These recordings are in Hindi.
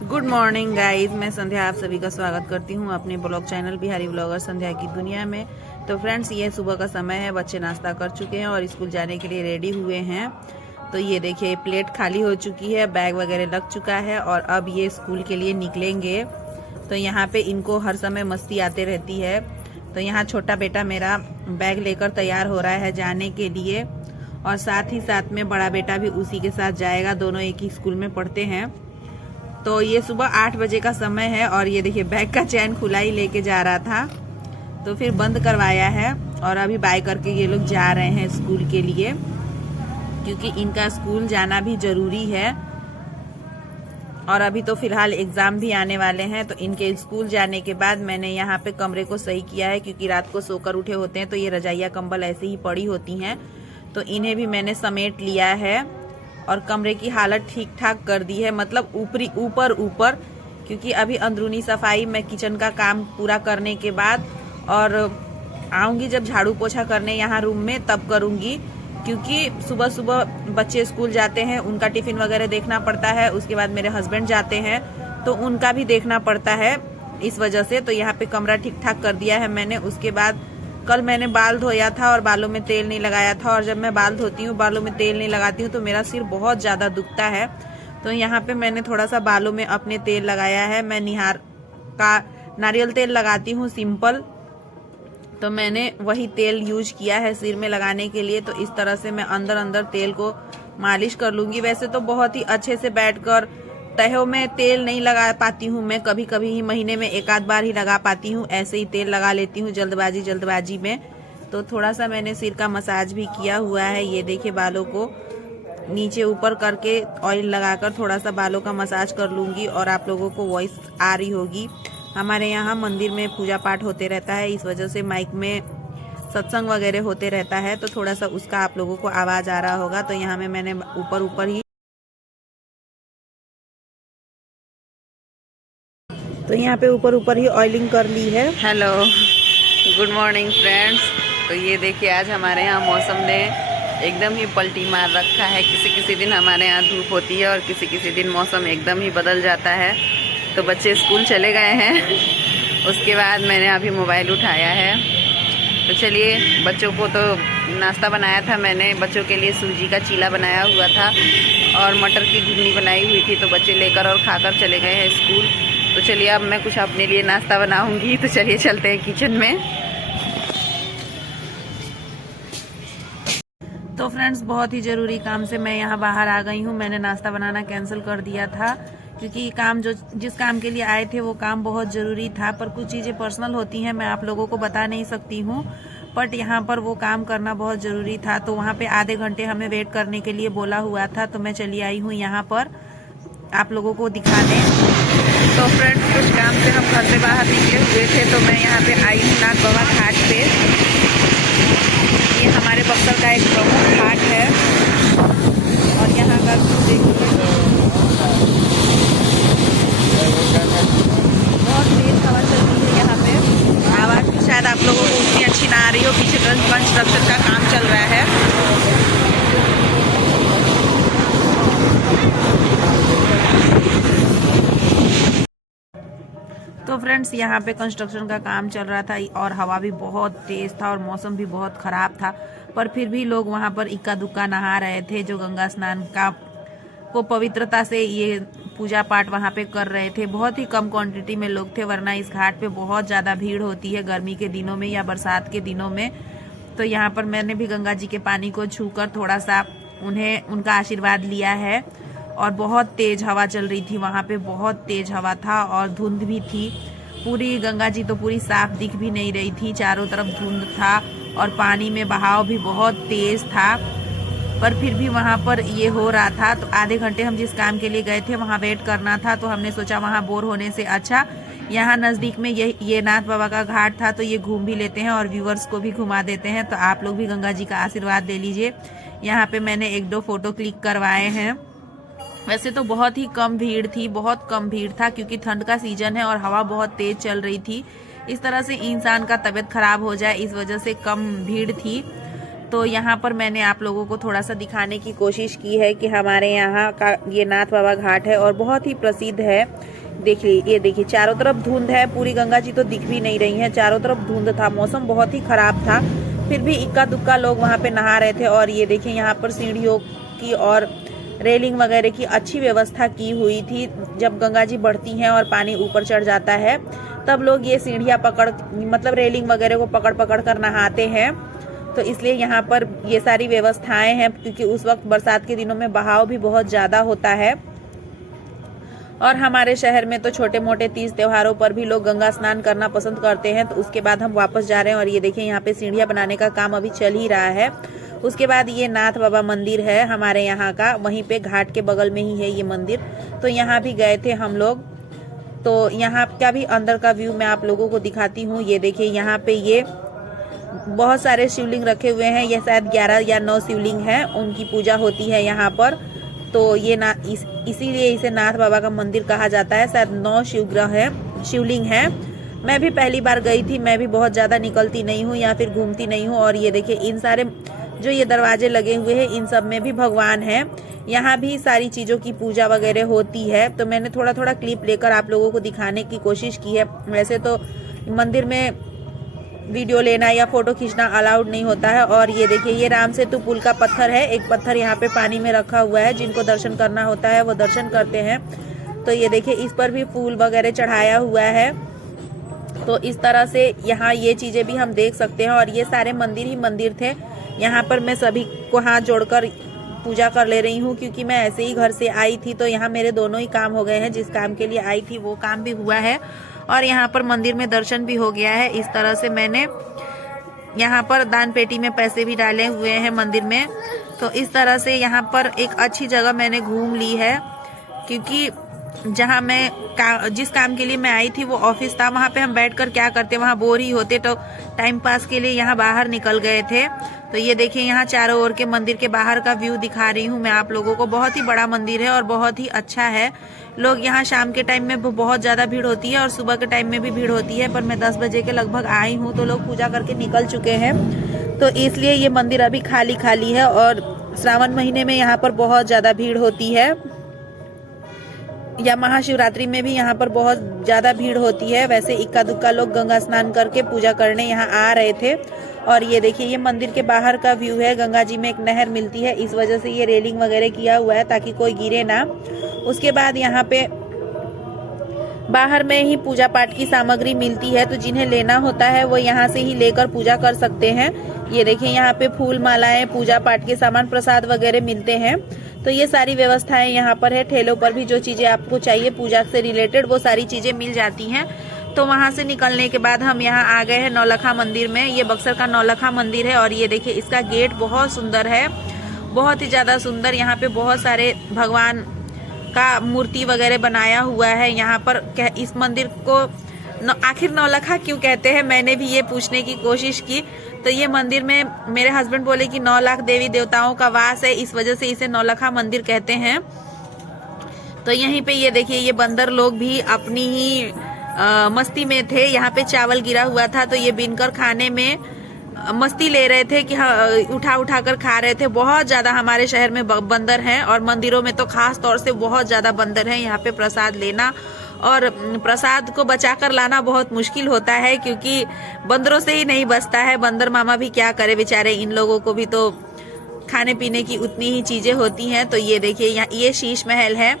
गुड मॉर्निंग गाइज, मैं संध्या आप सभी का स्वागत करती हूँ अपने ब्लॉग चैनल बिहारी ब्लॉगर संध्या की दुनिया में। तो फ्रेंड्स, ये सुबह का समय है, बच्चे नाश्ता कर चुके हैं और स्कूल जाने के लिए रेडी हुए हैं। तो ये देखिए, प्लेट खाली हो चुकी है, बैग वगैरह लग चुका है और अब ये स्कूल के लिए निकलेंगे। तो यहाँ पे इनको हर समय मस्ती आते रहती है। तो यहाँ छोटा बेटा मेरा बैग लेकर तैयार हो रहा है जाने के लिए और साथ ही साथ में बड़ा बेटा भी उसी के साथ जाएगा। दोनों एक ही स्कूल में पढ़ते हैं। तो ये सुबह 8 बजे का समय है और ये देखिए, बैग का चैन खुला ही लेके जा रहा था तो फिर बंद करवाया है और अभी बाय करके ये लोग जा रहे हैं स्कूल के लिए, क्योंकि इनका स्कूल जाना भी जरूरी है। और अभी तो फिलहाल एग्जाम भी आने वाले हैं। तो इनके स्कूल जाने के बाद मैंने यहाँ पे कमरे को सही किया है, क्योंकि रात को सोकर उठे होते हैं तो ये रजाइया कंबल ऐसे ही पड़ी होती हैं। तो इन्हें भी मैंने समेट लिया है और कमरे की हालत ठीक ठाक कर दी है, मतलब ऊपर, क्योंकि अभी अंदरूनी सफाई मैं किचन का काम पूरा करने के बाद और आऊंगी जब झाड़ू पोछा करने यहाँ रूम में, तब करूंगी। क्योंकि सुबह सुबह बच्चे स्कूल जाते हैं, उनका टिफिन वगैरह देखना पड़ता है। उसके बाद मेरे हस्बैंड जाते हैं तो उनका भी देखना पड़ता है, इस वजह से। तो यहाँ पे कमरा ठीक ठाक कर दिया है मैंने। उसके बाद कल मैंने बाल धोया था और बालों में तेल नहीं लगाया था, और जब मैं बाल धोती हूँ, बालों में तेल नहीं लगाती हूँ तो मेरा सिर बहुत ज़्यादा दुखता है। तो यहाँ पे मैंने थोड़ा सा बालों में अपने तेल लगाया है। मैं निहार का नारियल तेल लगाती हूँ सिंपल, तो मैंने वही तेल यूज किया है सिर में लगाने के लिए। तो इस तरह से मैं अंदर अंदर तेल को मालिश कर लूंगी। वैसे तो बहुत ही अच्छे से बैठकर तहों में तेल नहीं लगा पाती हूँ मैं, कभी कभी ही महीने में एक आध बार ही लगा पाती हूँ। ऐसे ही तेल लगा लेती हूँ जल्दबाजी में। तो थोड़ा सा मैंने सिर का मसाज भी किया हुआ है। ये देखिए, बालों को नीचे ऊपर करके ऑयल लगाकर थोड़ा सा बालों का मसाज कर लूंगी। और आप लोगों को वॉइस आ रही होगी, हमारे यहाँ मंदिर में पूजा पाठ होते रहता है, इस वजह से माइक में सत्संग वगैरह होते रहता है, तो थोड़ा सा उसका आप लोगों को आवाज आ रहा होगा। तो यहाँ में मैंने ऊपर ही, तो यहाँ पे ऊपर ही ऑयलिंग कर ली है। Hello, good morning friends. तो ये देखिए, आज हमारे यहाँ मौसम ने एकदम ही पलटी मार रखा है। किसी दिन हमारे यहाँ धूप होती है और किसी दिन मौसम एकदम ही बदल जाता है। तो बच्चे स्कूल चले गए हैं, उसके बाद मैंने अभी मोबाइल उठाया है। तो चलिए, बच्चों को तो नाश्ता बनाया था मैंने। बच्चों के लिए सूजी का चीला बनाया हुआ था और मटर की घुगनी बनाई हुई थी, तो बच्चे लेकर और खाकर चले गए हैं स्कूल। तो चलिए, अब मैं कुछ अपने लिए नाश्ता बनाऊंगी। तो चलिए चलते हैं किचन में। तो फ्रेंड्स, बहुत ही ज़रूरी काम से मैं यहाँ बाहर आ गई हूँ। मैंने नाश्ता बनाना कैंसिल कर दिया था, क्योंकि काम जिस काम के लिए आए थे वो काम बहुत ज़रूरी था। पर कुछ चीज़ें पर्सनल होती हैं, मैं आप लोगों को बता नहीं सकती हूँ, बट यहाँ पर वो काम करना बहुत ज़रूरी था। तो वहाँ पे आधे घंटे हमें वेट करने के लिए बोला हुआ था। तो मैं चली आई हूँ यहाँ पर आप लोगों को दिखाने। तो फ्रेंड्स, कुछ काम से हम घर से बाहर निकले हुए थे, तो मैं यहाँ पे आई हूँ नाग बाबा घाट पे। ये हमारे बक्सर का एक प्रमुख घाट है और यहाँ का देखिए, बहुत तेज हवा चल रही है यहाँ पे। आवाज़ भी शायद आप लोगों को उतनी अच्छी ना आ रही हो, पीछे कंस्ट्रक्शन का काम चल रहा है। तो फ्रेंड्स, यहाँ पे कंस्ट्रक्शन का काम चल रहा था और हवा भी बहुत तेज था और मौसम भी बहुत खराब था, पर फिर भी लोग वहाँ पर इक्का दुक्का नहा रहे थे, जो गंगा स्नान को पवित्रता से ये पूजा पाठ वहाँ पे कर रहे थे। बहुत ही कम क्वांटिटी में लोग थे, वरना इस घाट पे बहुत ज़्यादा भीड़ होती है गर्मी के दिनों में या बरसात के दिनों में। तो यहाँ पर मैंने भी गंगा जी के पानी को छूकर थोड़ा सा उनका आशीर्वाद लिया है। और बहुत तेज हवा चल रही थी वहाँ पे, बहुत तेज हवा था और धुंध भी थी पूरी। गंगा जी तो पूरी साफ दिख भी नहीं रही थी, चारों तरफ धुंध था और पानी में बहाव भी बहुत तेज था। पर फिर भी वहाँ पर ये हो रहा था। तो आधे घंटे हम जिस काम के लिए गए थे वहाँ वेट करना था, तो हमने सोचा वहाँ बोर होने से अच्छा यहाँ नज़दीक में ये नाथ बाबा का घाट था, तो ये घूम भी लेते हैं और व्यूवर्स को भी घुमा देते हैं। तो आप लोग भी गंगा जी का आशीर्वाद ले लीजिए। यहाँ पे मैंने 1-2 फोटो क्लिक करवाए हैं। वैसे तो बहुत ही कम भीड़ थी, बहुत कम भीड़ था, क्योंकि ठंड का सीजन है और हवा बहुत तेज चल रही थी। इस तरह से इंसान का तबीयत खराब हो जाए, इस वजह से कम भीड़ थी। तो यहाँ पर मैंने आप लोगों को थोड़ा सा दिखाने की कोशिश की है कि हमारे यहाँ का ये नाथ बाबा घाट है और बहुत ही प्रसिद्ध है। देखिए, ये देखिए चारों तरफ धुंध है, पूरी गंगा जी तो दिख भी नहीं रही है, चारों तरफ धुंध था, मौसम बहुत ही खराब था, फिर भी इक्का दुक्का लोग वहाँ पे नहा रहे थे। और ये देखिए यहाँ पर सीढ़ियों की और रेलिंग वगैरह की अच्छी व्यवस्था की हुई थी। जब गंगा जी बढ़ती हैं और पानी ऊपर चढ़ जाता है तब लोग ये सीढ़ियाँ पकड़ मतलब रेलिंग वगैरह को पकड़ पकड़ कर नहाते हैं। तो इसलिए यहाँ पर ये सारी व्यवस्थाएं हैं, क्योंकि उस वक्त बरसात के दिनों में बहाव भी बहुत ज़्यादा होता है। और हमारे शहर में तो छोटे मोटे तीज त्योहारों पर भी लोग गंगा स्नान करना पसंद करते हैं। तो उसके बाद हम वापस जा रहे हैं और ये देखिए यहाँ पे सीढ़ियाँ बनाने का काम अभी चल ही रहा है। उसके बाद ये नाथ बाबा मंदिर है हमारे यहाँ का, वहीं पे घाट के बगल में ही है ये मंदिर। तो यहाँ भी गए थे हम लोग। तो यहाँ का भी अंदर का व्यू मैं आप लोगों को दिखाती हूँ। ये देखिए यहाँ पे ये बहुत सारे शिवलिंग रखे हुए हैं, ये शायद 11 या 9 शिवलिंग हैं, उनकी पूजा होती है यहाँ पर। तो ये इसीलिए इसे नाथ बाबा का मंदिर कहा जाता है। शायद 9 शिवलिंग है। मैं भी पहली बार गई थी, मैं भी बहुत ज़्यादा निकलती नहीं हूँ या फिर घूमती नहीं हूँ। और ये देखिए इन सारे जो ये दरवाजे लगे हुए हैं इन सब में भी भगवान हैं। यहाँ भी सारी चीज़ों की पूजा वगैरह होती है। तो मैंने थोड़ा थोड़ा क्लिप लेकर आप लोगों को दिखाने की कोशिश की है। वैसे तो मंदिर में वीडियो लेना या फोटो खींचना अलाउड नहीं होता है। और ये देखिए ये राम सेतु पुल का पत्थर है, एक पत्थर यहाँ पे पानी में रखा हुआ है, जिनको दर्शन करना होता है वो दर्शन करते हैं। तो ये देखिए इस पर भी फूल वगैरह चढ़ाया हुआ है। तो इस तरह से यहाँ ये चीज़ें भी हम देख सकते हैं। और ये सारे मंदिर ही मंदिर थे। यहाँ पर मैं सभी को हाथ जोड़कर पूजा कर ले रही हूँ, क्योंकि मैं ऐसे ही घर से आई थी। तो यहाँ मेरे दोनों ही काम हो गए हैं, जिस काम के लिए आई थी वो काम भी हुआ है और यहाँ पर मंदिर में दर्शन भी हो गया है। इस तरह से मैंने यहाँ पर दान पेटी में पैसे भी डाले हुए हैं मंदिर में। तो इस तरह से यहाँ पर एक अच्छी जगह मैंने घूम ली है, क्योंकि जहाँ मैं जिस काम के लिए मैं आई थी वो ऑफिस था। वहाँ पे हम बैठकर क्या करते, वहाँ बोर ही होते, तो टाइम पास के लिए यहाँ बाहर निकल गए थे। तो ये देखिए यहाँ चारों ओर के मंदिर के बाहर का व्यू दिखा रही हूँ मैं आप लोगों को। बहुत ही बड़ा मंदिर है और बहुत ही अच्छा है। लोग यहाँ शाम के टाइम में बहुत ज़्यादा भीड़ होती है और सुबह के टाइम में भी भीड़ होती है, पर मैं 10 बजे के लगभग आई हूँ तो लोग पूजा करके निकल चुके हैं। तो इसलिए ये मंदिर अभी खाली खाली है। और श्रावण महीने में यहाँ पर बहुत ज़्यादा भीड़ होती है, या महाशिवरात्रि में भी यहाँ पर बहुत ज़्यादा भीड़ होती है। वैसे इक्का दुक्का लोग गंगा स्नान करके पूजा करने यहाँ आ रहे थे। और ये देखिए ये मंदिर के बाहर का व्यू है। गंगा जी में एक नहर मिलती है, इस वजह से ये रेलिंग वगैरह किया हुआ है ताकि कोई गिरे ना। उसके बाद यहाँ पे बाहर में ही पूजा पाठ की सामग्री मिलती है, तो जिन्हें लेना होता है वो यहाँ से ही लेकर पूजा कर सकते हैं। ये देखिए यहाँ पे फूल मालाएं, पूजा पाठ के सामान, प्रसाद वगैरह मिलते हैं। तो ये सारी व्यवस्थाएं यहाँ पर है। ठेलों पर भी जो चीज़ें आपको चाहिए पूजा से रिलेटेड वो सारी चीज़ें मिल जाती हैं। तो वहाँ से निकलने के बाद हम यहाँ आ गए हैं नौलखा मंदिर में। ये बक्सर का नौलखा मंदिर है और ये देखिए इसका गेट बहुत सुंदर है, बहुत ही ज़्यादा सुंदर। यहाँ पे बहुत सारे भगवान का मूर्ति वगैरह बनाया हुआ है। यहाँ पर इस मंदिर को आखिर नौलखा क्यों कहते हैं, मैंने भी ये पूछने की कोशिश की। तो ये मंदिर में मेरे हस्बैंड बोले कि 9 लाख देवी देवताओं का वास है, इस वजह से इसे नौलखा मंदिर कहते हैं। तो यहीं पे ये देखिए ये बंदर लोग भी अपनी ही मस्ती में थे। यहाँ पे चावल गिरा हुआ था तो ये बीनकर खाने में मस्ती ले रहे थे कि उठा उठा कर खा रहे थे। बहुत ज़्यादा हमारे शहर में बंदर हैं और मंदिरों में तो खास तौर से बहुत ज़्यादा बंदर हैं। यहाँ पे प्रसाद लेना और प्रसाद को बचा कर लाना बहुत मुश्किल होता है, क्योंकि बंदरों से ही नहीं बचता है। बंदर मामा भी क्या करे बेचारे, इन लोगों को भी तो खाने पीने की उतनी ही चीज़ें होती हैं। तो ये देखिए यहाँ ये शीश महल है,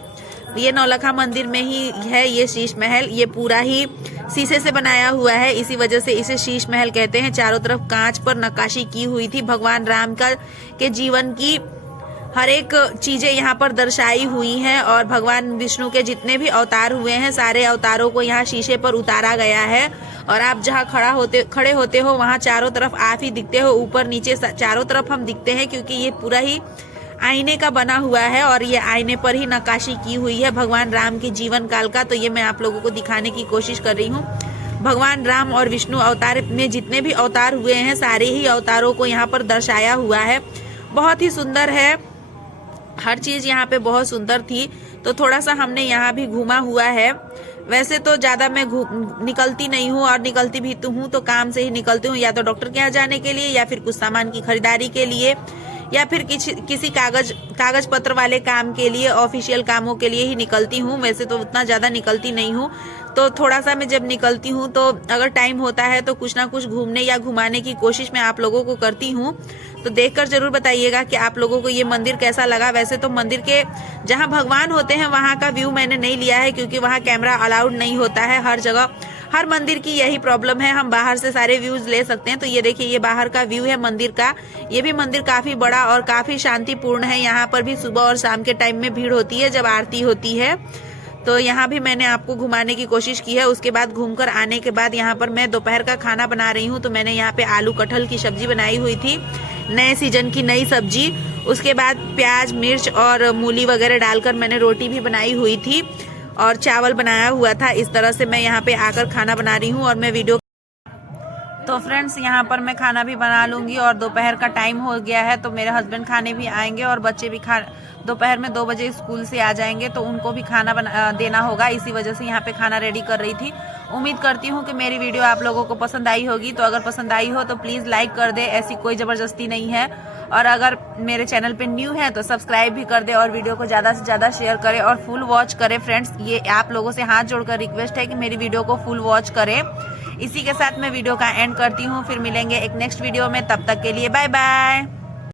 ये नौलखा मंदिर में ही है ये शीश महल। ये पूरा ही शीशे से बनाया हुआ है, इसी वजह से इसे शीश महल कहते हैं। चारों तरफ कांच पर नक्काशी की हुई थी। भगवान राम के जीवन की हर एक चीजें यहाँ पर दर्शाई हुई हैं और भगवान विष्णु के जितने भी अवतार हुए हैं सारे अवतारों को यहाँ शीशे पर उतारा गया है। और आप जहाँ खड़े होते हो वहाँ चारों तरफ आप ही दिखते हो, ऊपर नीचे चारों तरफ हम दिखते हैं, क्योंकि ये पूरा ही आईने का बना हुआ है और ये आईने पर ही नक्काशी की हुई है भगवान राम के जीवन काल का। तो ये मैं आप लोगों को दिखाने की कोशिश कर रही हूँ। भगवान राम और विष्णु अवतार में जितने भी अवतार हुए हैं सारे ही अवतारों को यहाँ पर दर्शाया हुआ है। बहुत ही सुंदर है, हर चीज़ यहाँ पे बहुत सुंदर थी। तो थोड़ा सा हमने यहाँ भी घूमा हुआ है। वैसे तो ज्यादा मैं निकलती नहीं हूँ, और निकलती भी तो हूँ तो काम से ही निकलती हूँ, या तो डॉक्टर के यहाँ जाने के लिए, या फिर कुछ सामान की खरीदारी के लिए, या फिर किसी कागज पत्र वाले काम के लिए, ऑफिशियल कामों के लिए ही निकलती हूँ। वैसे तो उतना ज्यादा निकलती नहीं हूँ। तो थोड़ा सा मैं जब निकलती हूँ तो अगर टाइम होता है तो कुछ ना कुछ घूमने या घुमाने की कोशिश मैं आप लोगों को करती हूँ। तो देखकर जरूर बताइएगा कि आप लोगों को ये मंदिर कैसा लगा। वैसे तो मंदिर के जहाँ भगवान होते हैं वहाँ का व्यू मैंने नहीं लिया है, क्योंकि वहाँ कैमरा अलाउड नहीं होता है। हर जगह हर मंदिर की यही प्रॉब्लम है, हम बाहर से सारे व्यूज ले सकते हैं। तो ये देखिए, ये बाहर का व्यू है मंदिर का। ये भी मंदिर काफी बड़ा और काफी शांतिपूर्ण है। यहाँ पर भी सुबह और शाम के टाइम में भीड़ होती है जब आरती होती है। तो यहाँ भी मैंने आपको घुमाने की कोशिश की है। उसके बाद घूमकर आने के बाद यहाँ पर मैं दोपहर का खाना बना रही हूँ। तो मैंने यहाँ पे आलू कटहल की सब्जी बनाई हुई थी, नए सीजन की नई सब्जी। उसके बाद प्याज मिर्च और मूली वगैरह डालकर मैंने रोटी भी बनाई हुई थी और चावल बनाया हुआ था। इस तरह से मैं यहाँ पे आकर खाना बना रही हूँ और मैं वीडियो। तो फ्रेंड्स, यहाँ पर मैं खाना भी बना लूंगी और दोपहर का टाइम हो गया है, तो मेरे हस्बैंड खाने भी आएंगे और बच्चे भी दोपहर में 2 बजे स्कूल से आ जाएंगे, तो उनको भी खाना देना होगा। इसी वजह से यहाँ पे खाना रेडी कर रही थी। उम्मीद करती हूँ कि मेरी वीडियो आप लोगों को पसंद आई होगी। तो अगर पसंद आई हो तो प्लीज लाइक कर दे, ऐसी कोई जबरदस्ती नहीं है। और अगर मेरे चैनल पे न्यू है तो सब्सक्राइब भी कर दे और वीडियो को ज्यादा से ज्यादा शेयर करें और फुल वॉच करें। फ्रेंड्स, ये आप लोगों से हाथ जोड़कर रिक्वेस्ट है कि मेरी वीडियो को फुल वॉच करें। इसी के साथ मैं वीडियो का एंड करती हूँ। फिर मिलेंगे एक नेक्स्ट वीडियो में, तब तक के लिए बाय बाय।